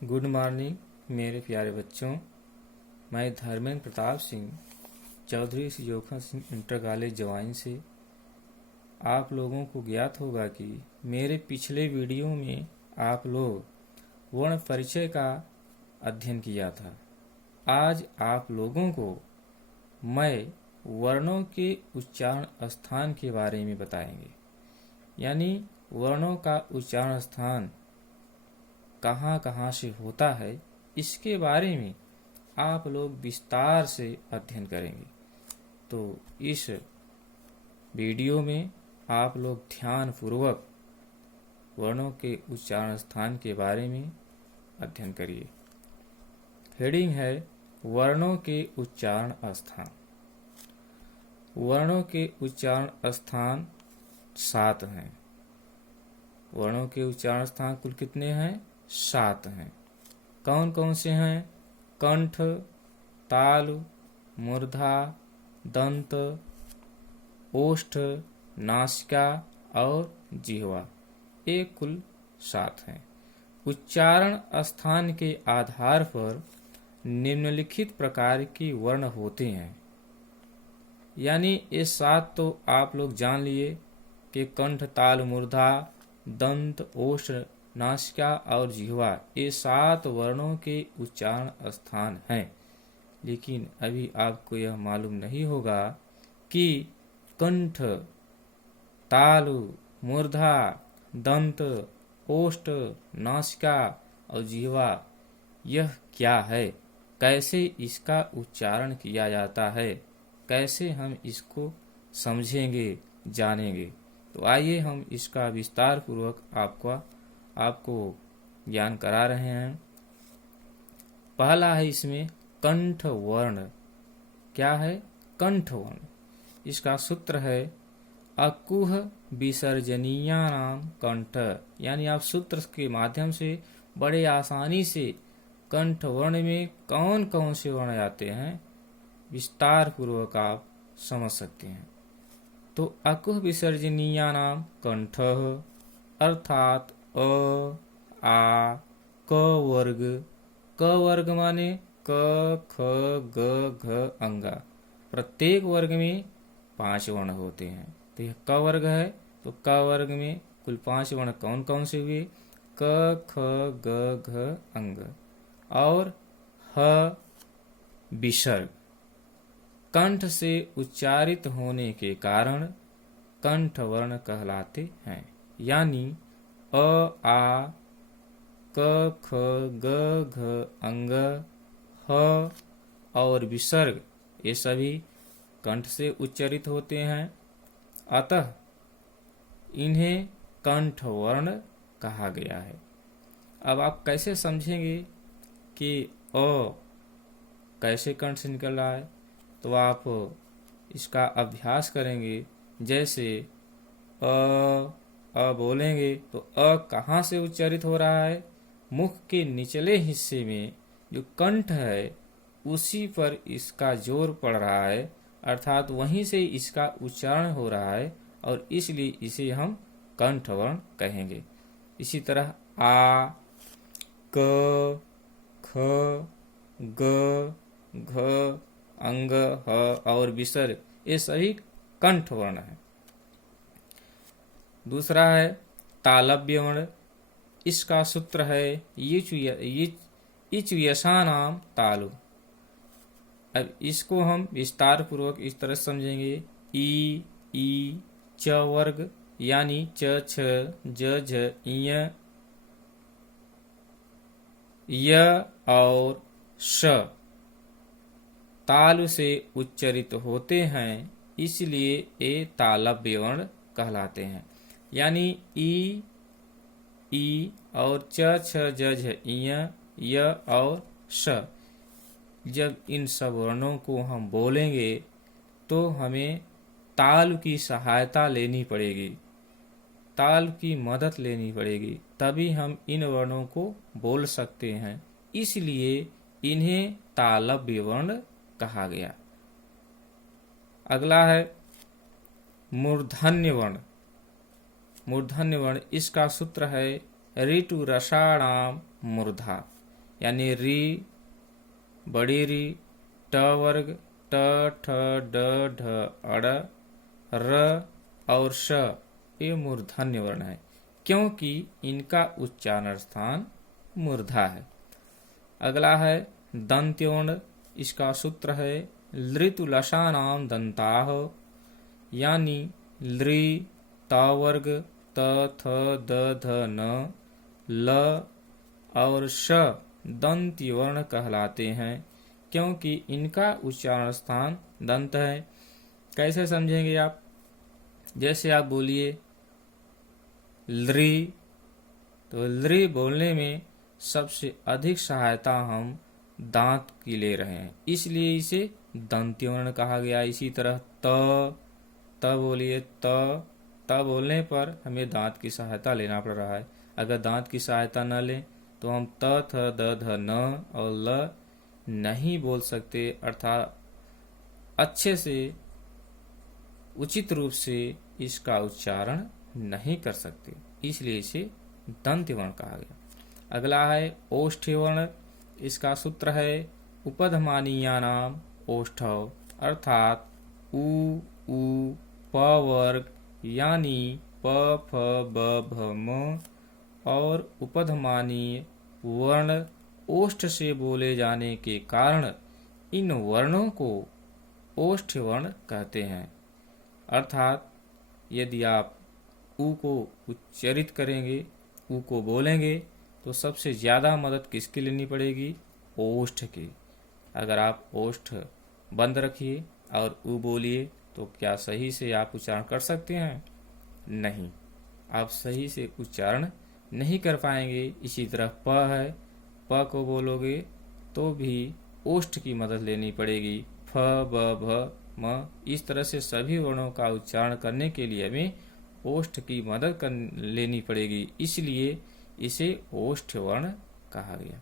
Good morning मेरे प्यारे बच्चों। मैं धर्मेंद्र प्रताप सिंह चौधरी जोखन सिंह इंटर कॉलेज जवाइन से आप लोगों को ज्ञात होगा कि मेरे पिछले वीडियो में आप लोग वर्ण परिचय का अध्ययन किया था। आज आप लोगों को मैं वर्णों के उच्चारण स्थान के बारे में बताएंगे, यानी वर्णों का उच्चारण स्थान कहाँ कहाँ से होता है, इसके बारे में आप लोग विस्तार से अध्ययन करेंगे। तो इस वीडियो में आप लोग ध्यान पूर्वक वर्णों के उच्चारण स्थान के बारे में अध्ययन करिए। हेडिंग है वर्णों के उच्चारण स्थान। वर्णों के उच्चारण स्थान 7 हैं। वर्णों के उच्चारण स्थान कुल कितने हैं? 7 हैं। कौन कौन से हैं? कंठ, तालु, मूर्धा, दंत, ओष्ठ, नासिका और जिह्वा। ये कुल 7 हैं। उच्चारण स्थान के आधार पर निम्नलिखित प्रकार के वर्ण होते हैं, यानी ये 7 तो आप लोग जान लिए कि कंठ, ताल, मूर्धा, दंत, ओष्ठ, नासिका और जिह्वा, ये 7 वर्णों के उच्चारण स्थान हैं। लेकिन अभी आपको यह मालूम नहीं होगा कि कंठ, तालु, मूर्धा, दंत, ओष्ठ, नासिका और जिह्वा यह क्या है, कैसे इसका उच्चारण किया जाता है, कैसे हम इसको समझेंगे, जानेंगे। तो आइए हम इसका विस्तार पूर्वक आपको ज्ञान करा रहे हैं। पहला है इसमें कंठ वर्ण। क्या है? कंठ वर्ण। इसका सूत्र है अकुह विसर्जनीयानाम कंठ, यानी आप सूत्र के माध्यम से बड़े आसानी से कंठ वर्ण में कौन कौन से वर्ण आते हैं विस्तार पूर्वक आप समझ सकते हैं। तो अकुह विसर्जनीयानाम कंठ अर्थात अ, आ, क वर्ग। क वर्ग माने क, ख, ग, घ, अंगा। प्रत्येक वर्ग में 5 वर्ण होते हैं। तो यह क वर्ग है, तो क वर्ग में कुल 5 वर्ण कौन कौन से हुए? क, ख, ग, घ, अंग। और ह विसर्ग। कंठ से उच्चारित होने के कारण कंठ वर्ण कहलाते हैं, यानी अ, आ, क, ख, ग, घ, अंग, ह और विसर्ग ये सभी कंठ से उच्चारित होते हैं। अतः इन्हें कंठ वर्ण कहा गया है। अब आप कैसे समझेंगे कि अ कैसे कंठ से निकल रहा है? तो आप इसका अभ्यास करेंगे। जैसे अ बोलेंगे तो अ कहाँ से उच्चारित हो रहा है? मुख के निचले हिस्से में जो कंठ है उसी पर इसका जोर पड़ रहा है, अर्थात वहीं से इसका उच्चारण हो रहा है और इसलिए इसे हम कंठ वर्ण कहेंगे। इसी तरह आ, क, ख, ग, घ, अंग, ह और विसर्ग ये सभी कंठ वर्ण है। दूसरा है तालव्य वर्ण। इसका सूत्र है इच यशानाम तालु। अब इसको हम विस्तार पूर्वक इस तरह समझेंगे। ई च वर्ग, यानी च, छ, ज, झ, इय, य और श तालु से उच्चारित होते हैं, इसलिए ये तालव्य वर्ण कहलाते हैं। यानी ई और च, छ, ज, झ, इय, य और श, जब इन सब वर्णों को हम बोलेंगे तो हमें ताल की सहायता लेनी पड़ेगी, ताल की मदद लेनी पड़ेगी, तभी हम इन वर्णों को बोल सकते हैं। इसलिए इन्हें तालव्य वर्ण कहा गया। अगला है मूर्धन्य वर्ण। मूर्धन्य वर्ण इसका सूत्र है ऋतु रसाणाम मूर्धा। यानी री, बड़ी री, ट वर्ग, ट, ठ, ड, ढ, अड़, र और श ये मूर्धन्य वर्ण है, क्योंकि इनका उच्चारण स्थान मूर्धा है। अगला है दंत्यवर्ण। इसका सूत्र है लृतुलसानां दंताः, यानी लृ, त वर्ग, त, थ, द, ध, न, ल और श दंत्य वर्ण कहलाते हैं, क्योंकि इनका उच्चारण स्थान दंत है। कैसे समझेंगे आप? जैसे आप बोलिए लृ, तो लृ बोलने में सबसे अधिक सहायता हम दांत की ले रहे हैं, इसलिए इसे दंत्य वर्ण कहा गया। इसी तरह त बोलिए, त बोलने पर हमें दांत की सहायता लेना पड़ रहा है। अगर दांत की सहायता न लें तो हम त, थ, द, ध, न और ल नहीं बोल सकते, अर्थात अच्छे से उचित रूप से इसका उच्चारण नहीं कर सकते, इसलिए इसे दंत्य वर्ण कहा गया। अगला है ओष्ठ्य वर्ण। इसका सूत्र है उपधमानीयानाम ओष्ठव, अर्थात उ, प वर्ग यानी प, फ, ब, भ, म और उपधमानीय वर्ण ओष्ठ से बोले जाने के कारण इन वर्णों को ओष्ठ्य वर्ण कहते हैं। अर्थात यदि आप उ को उच्चरित करेंगे, उ को बोलेंगे, तो सबसे ज़्यादा मदद किसकी लेनी पड़ेगी? ओष्ठ की। अगर आप ओष्ठ बंद रखिए और उ बोलिए तो क्या सही से आप उच्चारण कर सकते हैं? नहीं, आप सही से उच्चारण नहीं कर पाएंगे। इसी तरह प है, प को बोलोगे तो भी ओष्ठ की मदद लेनी पड़ेगी। फ, ब, भ, म, इस तरह से सभी वर्णों का उच्चारण करने के लिए हमें ओष्ठ की मदद लेनी पड़ेगी, इसलिए इसे ओष्ठ्य वर्ण कहा गया।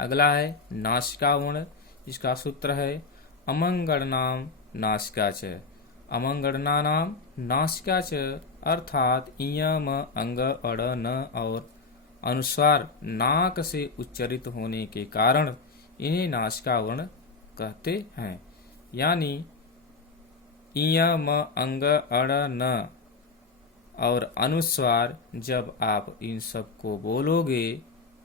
अगला है नासिका वर्ण। इसका सूत्र है अमंगलनाम नासिका च, अमंगलनानाम नासिका च, अर्थात इयम, अंग, अड़, न और अनुस्वार नाक से उच्चरित होने के कारण इन्हें नासिका वर्ण कहते हैं। यानी इयम, अंग, अड़, न और अनुस्वार जब आप इन सब को बोलोगे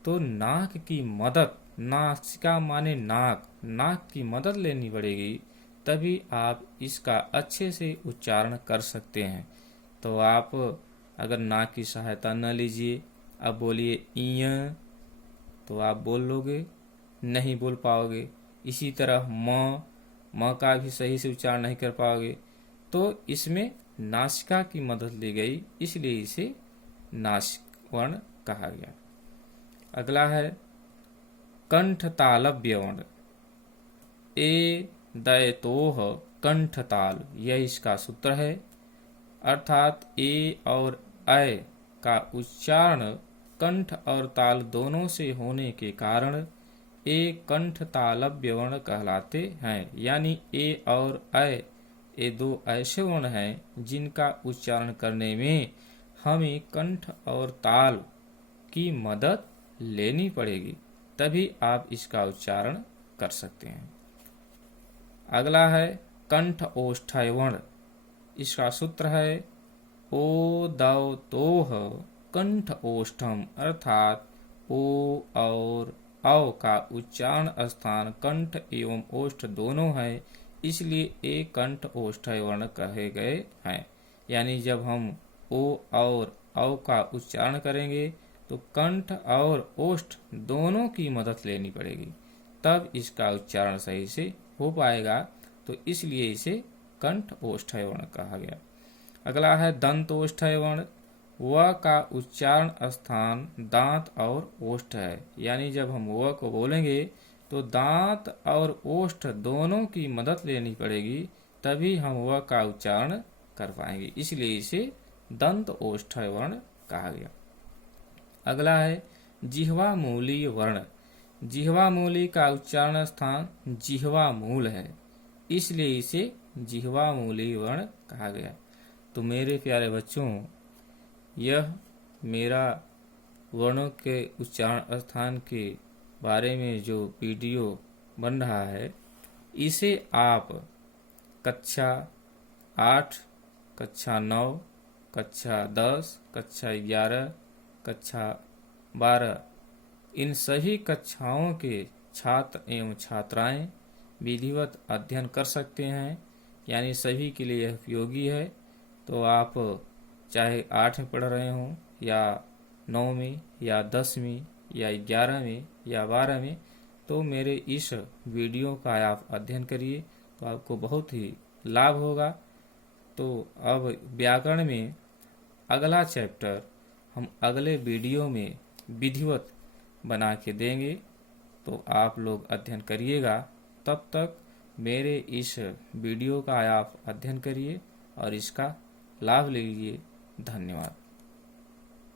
तो नाक की मदद, नासिका माने नाक, नाक की मदद लेनी पड़ेगी, तभी आप इसका अच्छे से उच्चारण कर सकते हैं। तो आप अगर नाक की सहायता न लीजिए, अब बोलिए इय, तो आप बोल लोगे, नहीं बोल पाओगे। इसी तरह म का भी सही से उच्चारण नहीं कर पाओगे। तो इसमें नासिका की मदद ली गई, इसलिए इसे नासिक वर्ण कहा गया। अगला है कंठ तालव्य वर्ण। ए दयतोह कंठ ताल, यह इसका सूत्र है। अर्थात ए और अय का उच्चारण कंठ और ताल दोनों से होने के कारण ए कंठ तालव्य वर्ण कहलाते हैं। यानी ए और अय ये दो ऐसे वर्ण हैं जिनका उच्चारण करने में हमें कंठ और ताल की मदद लेनी पड़ेगी, तभी आप इसका उच्चारण कर सकते हैं। अगला है कंठ ओष्ठ्य वर्ण। इसका सूत्र है ओ दौ तोह कंठ ओष्ठम, अर्थात ओ और औ का उच्चारण स्थान कंठ एवं ओष्ठ दोनों है, इसलिए ए कंठ ओष्ठ्य वर्ण कहे गए हैं। यानी जब हम ओ और औ का उच्चारण करेंगे तो कंठ और ओष्ठ दोनों की मदद लेनी पड़ेगी, तब इसका उच्चारण सही से हो पाएगा। तो इसलिए इसे कंठ ओष्ठ्य वर्ण कहा गया। अगला है दंत ओष्ठ्य वर्ण। व का उच्चारण स्थान दांत और ओष्ठ है। यानी जब हम व को बोलेंगे तो दांत और ओष्ठ दोनों की मदद लेनी पड़ेगी, तभी हम व का उच्चारण कर पाएंगे, इसलिए इसे दंत ओष्ठ्य वर्ण कहा गया। अगला है जिह्वा मूलीय वर्ण। जिह्वा मूली का उच्चारण स्थान जिह्वा मूल है, इसलिए इसे जिह्वा मूलीय वर्ण कहा गया। तो मेरे प्यारे बच्चों, यह मेरा वर्णों के उच्चारण स्थान के बारे में जो वीडियो बन रहा है, इसे आप कक्षा 8, कक्षा 9, कक्षा 10, कक्षा 11, कक्षा 12 इन सभी कक्षाओं के छात्र एवं छात्राएं विधिवत अध्ययन कर सकते हैं, यानी सभी के लिए यह उपयोगी है। तो आप चाहे 8 में पढ़ रहे हों या 9 में या 10 में या 11 में या 12 में, तो मेरे इस वीडियो का आप अध्ययन करिए, तो आपको बहुत ही लाभ होगा। तो अब व्याकरण में अगला चैप्टर हम अगले वीडियो में विधिवत बना के देंगे, तो आप लोग अध्ययन करिएगा। तब तक मेरे इस वीडियो का आप अध्ययन करिए और इसका लाभ लीजिए। धन्यवाद।